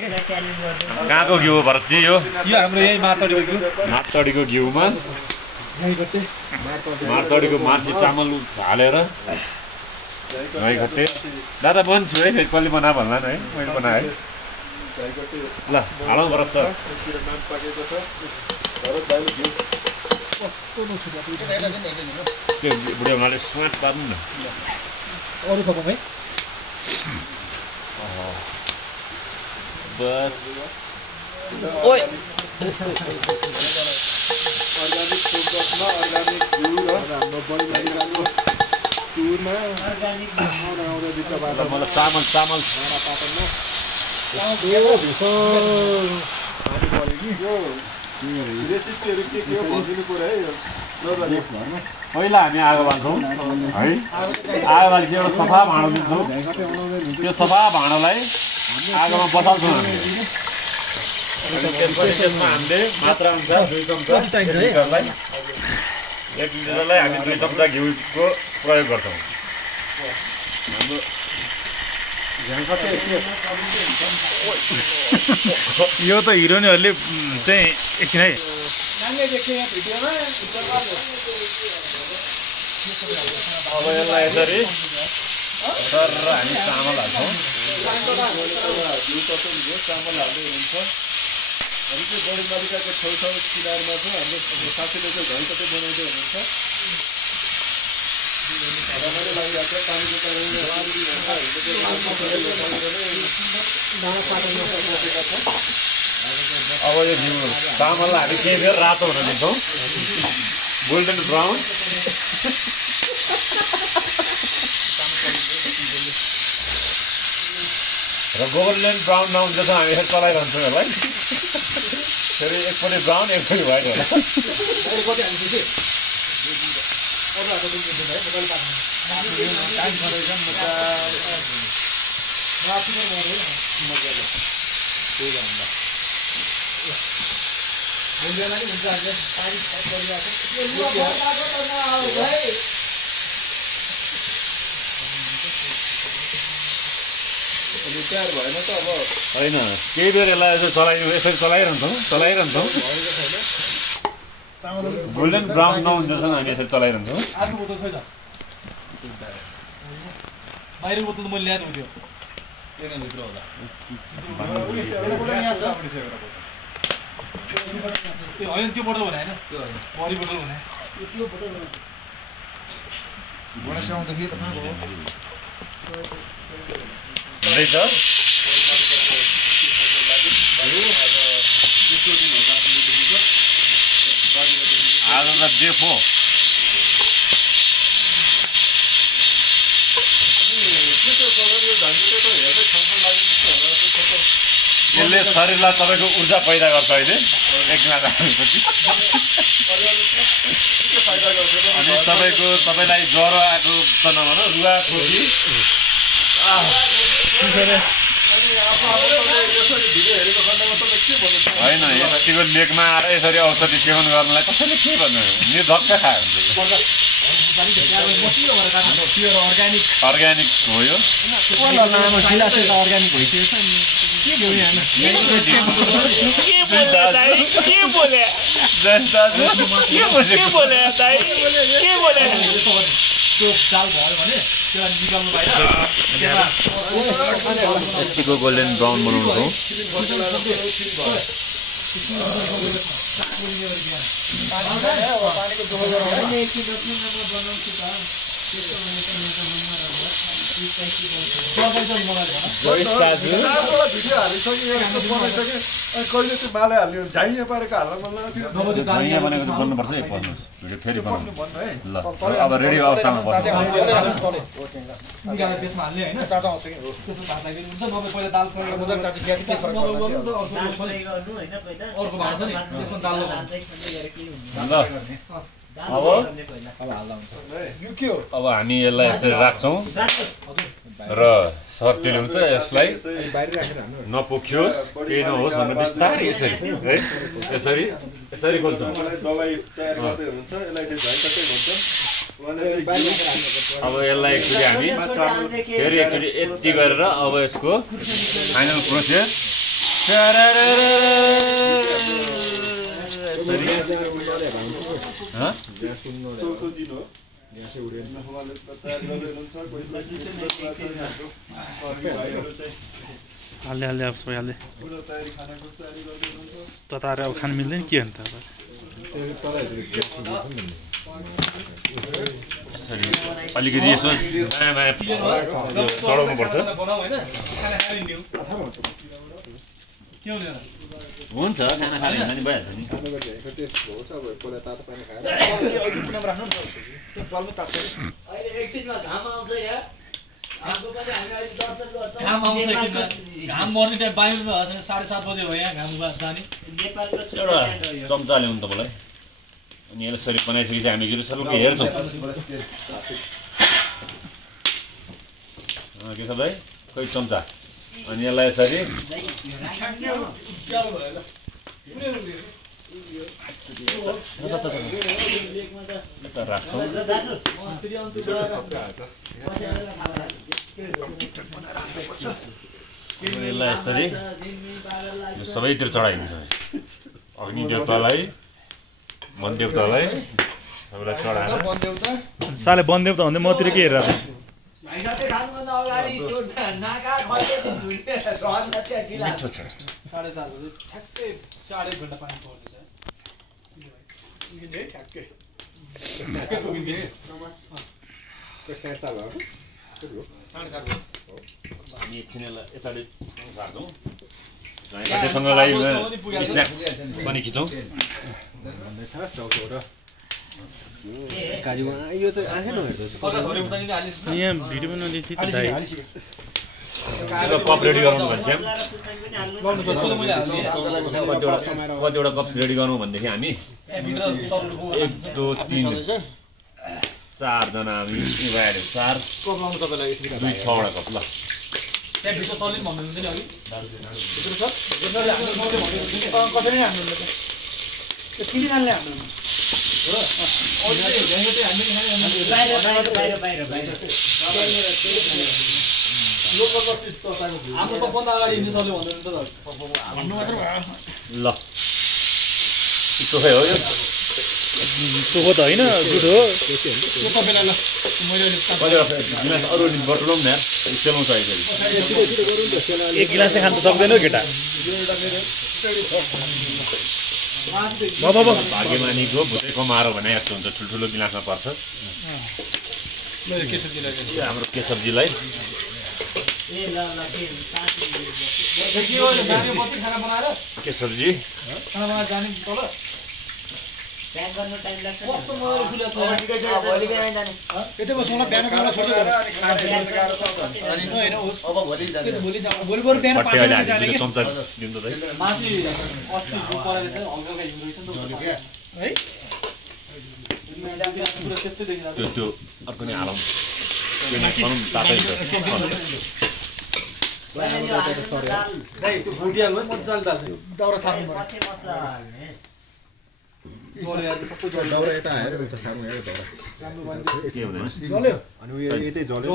कहाँको घिउ भर्ची यो हाम्रो यही मातडीको घिउमा मातडीको मार्ची चामल हालेर दही खट्टे दादा बन्छु है फेरि कसले बना भन्ला है मैले बनाएँ ल हालौँ बरस त्यो बुढो उहाँले स्वाट पार्नु न अरू खपौँ है बस ओइ अर्गानिक फोकसमा अर्गानिक घिउ र हाम्रो बढी टुरमा अर्गानिक आउँदा बिचबाट मलाई चामल पाटनमा रेसिपीहरू के हो भनिदिनु पर्यो है पहिला हामी आगो बाल्छौँ है आगो बालेपछि एउटा सफा भाँडो दिन्छौँ त्यो सफा भाँडोलाई आगोमा बसाल्छौँ हामीले त्यसमा हामीले मात्रा अनुसार 2 चम्चा लिटरलाई 1 लिटरलाई हामी 2 चम्चा घिउको प्रयोग गर्छौँ हाम्रो यो त हिरोइनहरूले चाहिँ एकछिन है अब यसलाई यसरी गरेर हामी चामल हाल्छौँ चामल हाल्दै हुन्छ हामी चाहिँ बढी नलिकाको छेउछाउ किनारमा छ हाम्रो साथीले चाहिँ घरकतै बनाउँदै हुनुहुन्छ रमाइलो लागिरहेको छ पानीको कारणले अब यो घिउ चामललाई हामी केही बेर रातो हुन दिन्छौँ गोल्डन ब्राउन र गोल्डन ब्राउन नहुँदैछ हामी यसरी चलाइरहन्छौँ यसलाई फेरि एकपट्टि ब्राउन एकपट्टि व्हाइट होला तयार भएन त अब होइन केही बेर यसलाई यसरी चलाइरहन्छौँ गोल्डन ब्राउन नहुँदैछन् हामी यसरी चलाइरहन्छौँ बाहिरको बोतल मैले ल्याएको थियो होइन त्यो बोतल भने होइन बडी बोतल भने हुँदैछ आज त डेफो यसले शरीरलाई तपाईँको ऊर्जा पैदा गर्छ अहिले एक गिलास हालेपछि अनि तपाईँलाई ज्वरो आएको त नभन रुवा खोकी होइन यतिको लेखमा आएर यसरी औषधि सेवन गर्नलाई कसैले के भन्नु निर्धक्क खायो अर्ग्यानिक हो यो यतिको गोल्डन ब्राउन बनाउनु कहिले चाहिँ माले हाल्यो झाइया पारेको हाल्न मन लाग्यो झाइया भनेको चाहिँ बन्नुपर्छ है पर्नुहोस् भिडियो फेरि बनाउनु ल अब रेडी अवस्थामा बस्नु त्यसमा हाल्ने होइन तातो आउँछ कि त्यसमा भात लाग्यो हुन्छ नभए पहिला दाल फ्राई गर्नु तातो स्यासी के फरक पर्छ अर्को भात छ नि त्यसमा दाल अब अब हामी यसलाई यसरी राख्छौँ र सर्टीले हुन्छ यसलाई नपोखियोस् केही नहोस् भनेर बिस्तारै यसरी है यसरी खोल्छौँ दबाई तयार गर्दै हुन्छ यसलाई चाहिँ अब यसलाई एकचोटि हामी फेरि एकचोटि यति गरेर अब यसको फाइनल प्रोसेस हाल्दै हाल्दै अब सबै हाल्दै तताएर अब खानु मिल्दैन के अन्त अलिकति यसो नयाँ नयाँ चढाउनु पर्छ हुन्छ खाना खाने नि भइहाल्छ नि घाम मर्ने टाइम बाहिर 7:30 बजे हो यहाँ घाम जाने एउटा चम्चा ल्याउनु तपाईँलाई अनि यसरी बनाइसकेपछि हामी गिरोसलको हेर्छौँ के छ भाइ खै चम्चा अनि यसलाई यसरी राख्छौँ यसलाई यसरी यो सबैतिर चढाइदिन्छ अग्नि देवतालाई मन देवतालाई सबैलाई चढाएर साले वन देवता भन्दै मतिर के हेरेर मिठो छ 7:30 बजे ठ्याक्कै 1.5 घण्टा पानी पर्दैछ ठ्याक्कै हामी एकछिन यसलाई यताले सार्छौँ सँगलाई स्न्याक्स पनि खिचौँ यहाँ भिडियो बनाउँदै थिएँ कप रेडी गराउनु भन्छ कतिवटा कप रेडी गरौँ भनेदेखि हामी 1 2 3 4जना हामी भइहाल्यो 4 कप लाउनु तपाईलाई 6वटा कप ल त्यहाँ भित्र सलिन भन्नुहुन्छ नि अघि भित्र सर यसरी हामी कसरी हामी त्यो किनिरानले हामी हाम्रो सबभन्दा अगाडि हिँड्ने सरले भन्नुहुन्छ ल चोखै हो यो चोखो त होइन गुड हो त्यो तपाईँलाई ल मैले गिलास अरू बटुलाउँ न यार सेलाउँछ आइसक्यो एक गिलास चाहिँ खानु त सक्दैन केटा भाग्यमानीको भुटै कमाएर भने यस्तो हुन्छ ठुल्ठुलो गिलासमा पर्छ हाम्रो केशवजीलाई केशवजी चम्चा दिनु त्यो अर्को नै हालौँ तातै अनि यतै जल्यो